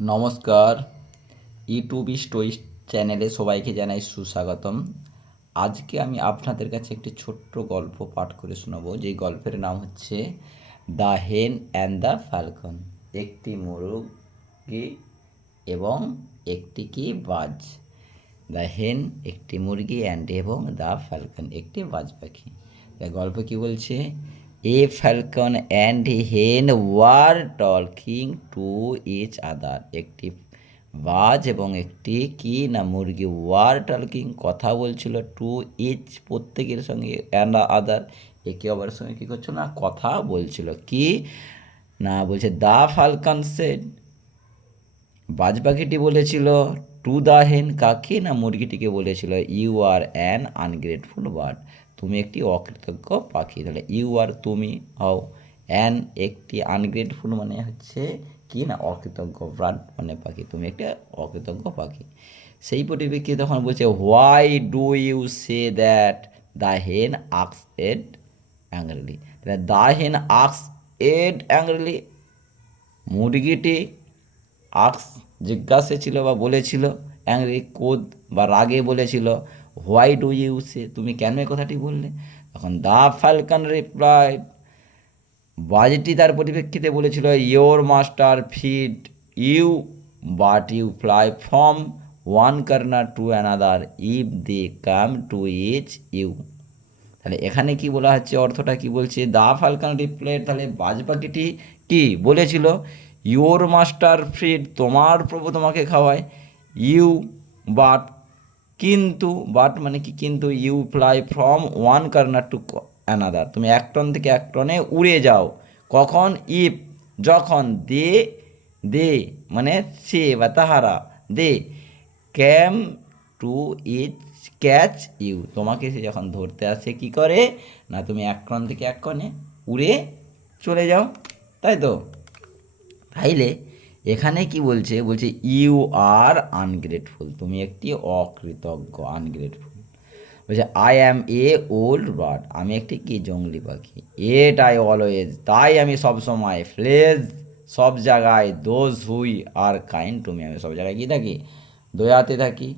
নমস্কার, YouTube story চ্যানেলে সবাইকে জানাই সুস্বাগতম। আজকে আমি আপনাদের কাছে একটি ছোট্ট গল্প পাঠ করে শোনাবো, যেই গল্পের নাম হচ্ছে দ্য হেন অ্যান্ড দ্য ফ্যালকন। একটি মুরগি এবং একটি কি বাজ। দ্য হেন একটি মুরগি এবং দ্য ফ্যালকন একটি বাজ পাখি। গল্প কি বলছে? A falcon and hen were talking to each other. একটি বাজ এবং একটি কি না মুরগি ওয়ার টকিং কথা বলছিল, টু ইচ প্রত্যেকের সঙ্গে, অ্যান্ড আদার একে অপরের সঙ্গে কী করছিল না কথা বলছিল। কি না বলছে, দ্য ফ্যালকন সেড, বাজ পাখিটি বলেছিল, টু দ্য হেন কাকে না মুরগিটিকে বলেছিল, you are an ungrateful bird, তুমি একটি অকৃতজ্ঞ পাখি। তাহলে ইউ আর তুমি হও, অ্যান একটি, আনগ্রেটফুল মানে হচ্ছে কি না অকৃতজ্ঞ, বার্ড মানে পাখি, তুমি একটা অকৃতজ্ঞ পাখি। সেই পরিপ্রেক্ষিতে তখন বলছে, why do you say that the hen আক্স এড অ্যাংরিলি। তাহলে দ্য হেন আক্স এড অ্যাংরিলি, মুরগিটি আক্স জিজ্ঞাসা ছিল বা বলেছিল, অ্যাংরি কোদ বা রাগে বলেছিল, হোয়াই ডু ইউ সে, তুমি কেন এই কথাটি বললে? তখন দ্য ফ্যালকন রিপ্লাইড, বাজটি তার পরিপ্রেক্ষিতে বলেছিল, your master feed you but you fly from one corner to another if they come to each you. তাহলে এখানে কি বলা হচ্ছে, অর্থটা কি বলছে? দা ফালকন রিপ্লাইড, তাহলে বাজ পাখিটি কি বলেছিল, ইউর মাস্টার ফিড, তোমার প্রভু তোমাকে খাওয়ায়, ইউ বাট কিন্তু, বাট মানে কি কিন্তু, you fly from one corner to another, তুমি এক টন থেকে এক টনে উড়ে যাও। কখন? ইফ যখন, দে দে মানে সে বা তাহারা, দে came to each catch you, তোমাকে সে যখন ধরতে আসে কি করে না তুমি এক কোণ থেকে এক কোণে উড়ে চলে যাও, তাই তো? তাইলে এখানে কি বলছে, বলছে ইউ আর আনগ্রেটফুল, তুমি একটি অকৃতজ্ঞ, আনগ্রেটফুল। বলছে I am A old bird, আমি একটি কি জঙ্গলি পাখি, এট আই অলওয়েজ, তাই আমি সবসময়, ফ্লেজ সব জায়গায়, those who are kind to me, আমি সব জায়গায় কী থাকি, দয়াতে থাকি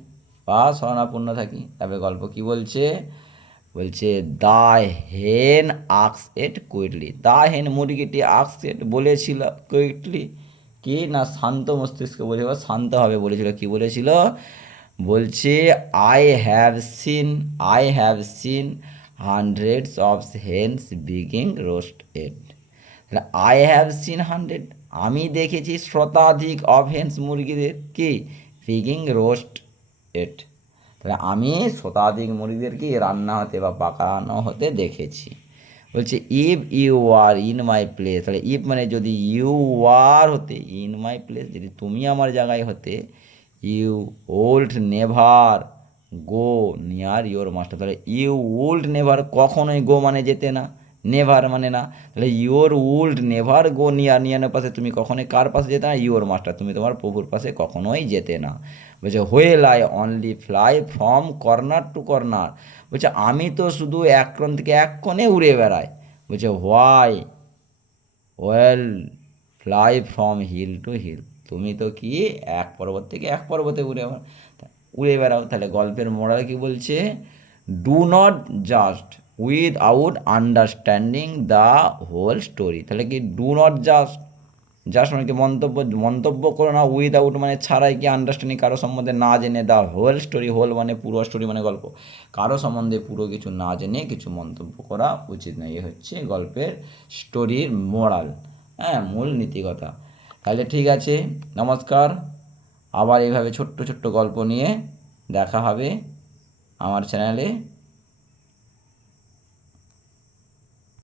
বা শরণাপন্ন থাকি। তবে গল্প কি বলছে, বলছে the hen আক্স at quickly, the হেন মুরগিটি আক্স এট বলেছিল, কুইকলি কি না শান্ত মস্তিষ্কে বলেছিল, শান্তভাবে বলেছিল, কি বলেছিল, বলছে I have seen hundreds of hens begging roast at. তাহলে আই হ্যাভ সিন হান্ড্রেড, আমি দেখেছি শতাধিক অফ হেন্স মুরগিদের কি বিগিং রোস্ট এট, তাহলে আমি শতাধিক মুরগিদেরকে রান্না হতে বা পাকানো হতে দেখেছি। বলছে if you are in my place, তাহলে ইফ মানে যদি, ইউ আর হতে, ইন মাই প্লেস যদি তুমি আমার জায়গায় হতে, you would never go near your master, তাহলে ইউ উল্ড নেভার, কখনোই গো মানে যেতে না, নেভার মানে না, তাহলে your would never go near, নিয়ারের পাশে তুমি কখনোই কার পাশে যেতে না, ইউর মাস্টার, তুমি তোমার প্রভুর পাশে কখনোই যেতে না। বলছে while I only fly from corner to corner, বলছে আমি তো শুধু এক কোণ থেকে এক কোণে উড়ে বেড়াই। বলছে why well fly from hill to hill, তুমি তো কি এক পর্বত থেকে এক পর্বতে উড়ে বেড়াও। তাহলে গল্পের মোরাল কি বলছে, do not just without understanding the whole story, তাহলে কি ডু নট জাস্ট, জাস্ট মানে কি মন্তব্য করো না, উইথআউট মানে ছাড়াই, কি আন্ডারস্ট্যান্ডিং কারো সম্বন্ধে না জেনে, দ্য হোল স্টোরি, হোল মানে পুরো, স্টোরি মানে গল্প, কারো সম্বন্ধে পুরো কিছু না জেনে কিছু মন্তব্য করা উচিত নয়। এ হচ্ছে গল্পের স্টোরির মোরাল, হ্যাঁ, মূল নীতিকথা। তাহলে ঠিক আছে, নমস্কার। আবার এইভাবে ছোট্ট ছোট্ট গল্প নিয়ে দেখা হবে আমার চ্যানেলে।